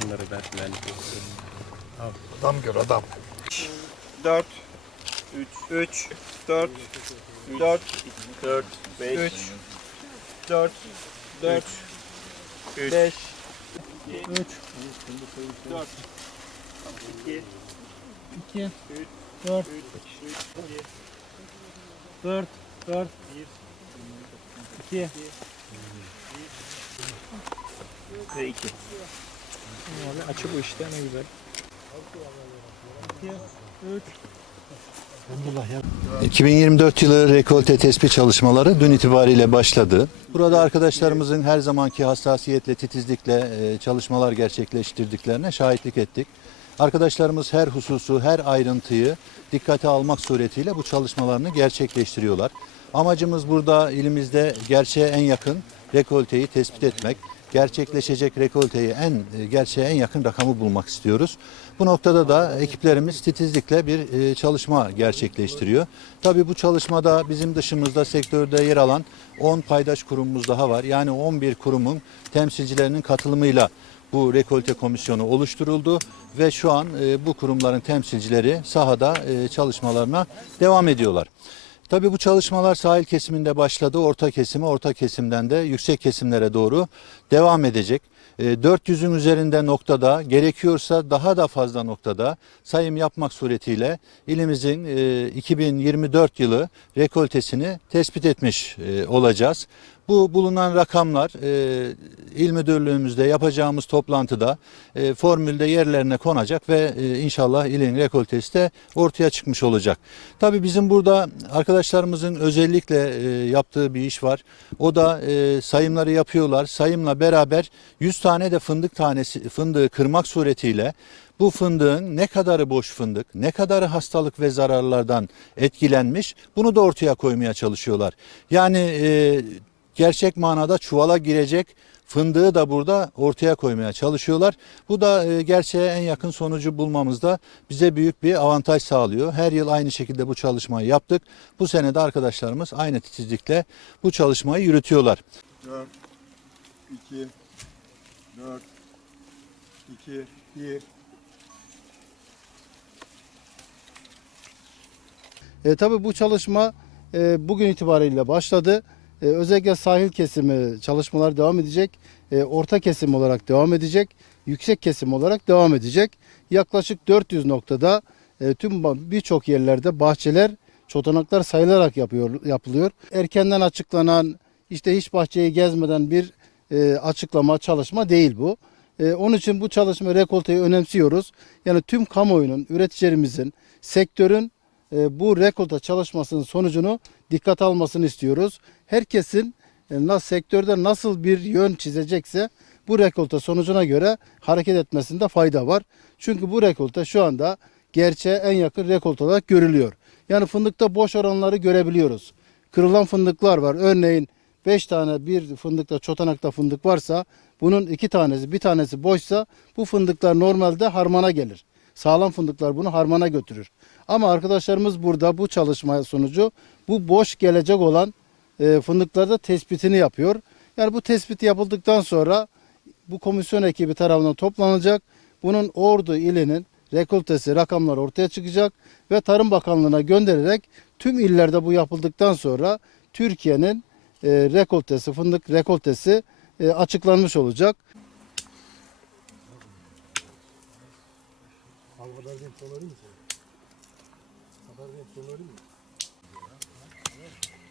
Şunları ver ben. Adam gör adam. 4 3 3 4 4 4 5 3 4 4 5 3 4 2 2 4 4 4 2 ve 2. Açı bu işte ne güzel. 2024 yılı rekolte tespit çalışmaları dün itibariyle başladı. Burada arkadaşlarımızın her zamanki hassasiyetle, titizlikle e, çalışmalar gerçekleştirdiklerine şahitlik ettik. Arkadaşlarımız her hususu, her ayrıntıyı dikkate almak suretiyle bu çalışmalarını gerçekleştiriyorlar. Amacımız burada ilimizde gerçeğe en yakın rekolteyi tespit etmek gerçekleşecek rekolteyi en e, gerçeğe en yakın rakamı bulmak istiyoruz. Bu noktada da ekiplerimiz titizlikle bir e, çalışma gerçekleştiriyor. Tabii bu çalışmada bizim dışımızda sektörde yer alan 10 paydaş kurumumuz daha var. Yani 11 kurumun temsilcilerinin katılımıyla bu rekolte komisyonu oluşturuldu ve şu an e, bu kurumların temsilcileri sahada çalışmalarına devam ediyorlar. Tabii bu çalışmalar sahil kesiminde başladı, orta kesime, orta kesimden de yüksek kesimlere doğru devam edecek. E, 400'ün üzerinde noktada, gerekiyorsa daha da fazla noktada sayım yapmak suretiyle ilimizin e, 2024 yılı rekoltesini tespit etmiş e, olacağız. Bu bulunan rakamlar e, il müdürlüğümüzde yapacağımız toplantıda e, formülde yerlerine konacak ve e, inşallah ilin rekoltesi de ortaya çıkmış olacak. Tabii bizim burada arkadaşlarımızın özellikle e, yaptığı bir iş var. O da e, sayımları yapıyorlar. Sayımla beraber 100 tane de fındık tanesi fındığı kırmak suretiyle bu fındığın ne kadarı boş fındık, ne kadarı hastalık ve zararlardan etkilenmiş bunu da ortaya koymaya çalışıyorlar. Yani e, gerçek manada çuvala girecek fındığı da burada ortaya koymaya çalışıyorlar. Bu da e, gerçeğe en yakın sonucu bulmamızda bize büyük bir avantaj sağlıyor. Her yıl aynı şekilde bu çalışmayı yaptık. Bu sene de arkadaşlarımız aynı titizlikle bu çalışmayı yürütüyorlar. 4 2 4 2 1 E, tabii bu çalışma e, bugün itibariyle başladı. E, özellikle sahil kesimi çalışmalar devam edecek. E, orta kesim olarak devam edecek. Yüksek kesim olarak devam edecek. Yaklaşık 400 noktada e, tüm birçok yerlerde bahçeler, çotanaklar sayılarak yapıyor, yapılıyor. Erkenden açıklanan işte hiç bahçeyi gezmeden bir e, açıklama, çalışma değil bu. E, onun için bu çalışma rekolteyi önemsiyoruz. Yani tüm kamuoyunun, üreticilerimizin, sektörün e, bu rekolta çalışmasının sonucunu dikkat almasını istiyoruz. Herkesin e, nasıl sektörde nasıl bir yön çizecekse bu rekolta sonucuna göre hareket etmesinde fayda var. Çünkü bu rekolta şu anda gerçeğe en yakın rekolta olarak görülüyor. Yani fındıkta boş oranları görebiliyoruz. Kırılan fındıklar var. Örneğin 5 tane bir fındıkta çotanakta fındık varsa bunun iki tanesi bir tanesi boşsa bu fındıklar normalde harmana gelir. Sağlam fındıklar bunu harmana götürür. Ama arkadaşlarımız burada bu çalışma sonucu bu boş gelecek olan e, fındıklarda tespitini yapıyor. Yani bu tespit yapıldıktan sonra bu komisyon ekibi tarafından toplanacak. Bunun Ordu ilinin rekoltesi rakamlar ortaya çıkacak ve Tarım Bakanlığı'na göndererek tüm illerde bu yapıldıktan sonra Türkiye'nin e, rekoltesi, fındık rekoltesi e, açıklanmış olacak. Genç olur mu sen? Kadar genç olur mu? Yeah.